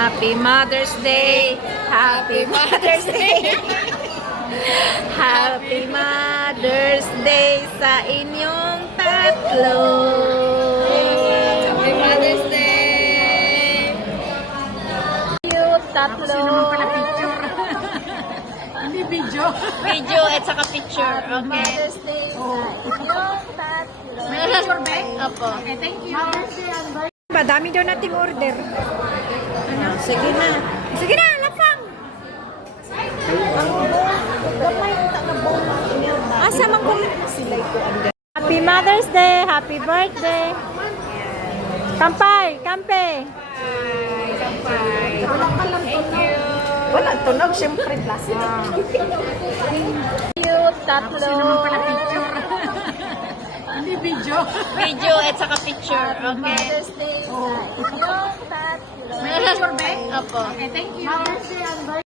Happy Mother's Day! Happy Mother's Day! Happy Mother's Day sa inyong tatlo! Happy Mother's Day! You tatlo! Hindi video. Video at saka picture. Okay. Mother's Day sa inyong tatlo. May picture ba? Opo. Okay, thank you. Mother's Day and birthday. Madami daw nating order. Ano? Sige na. Sige na, lapang! Asa man ko sila ko under. Happy Mother's Day! Happy birthday! Kampay! Kampe! Kampay. Thank you. Wala, tunog. Siyempre, plastic. You, tatlo. Picture. Hindi video. Video at saka picture. Okay. Mother's Day sa inyong tatlo. May picture ba? Opo. Okay, thank you. Mother's Day and birthday.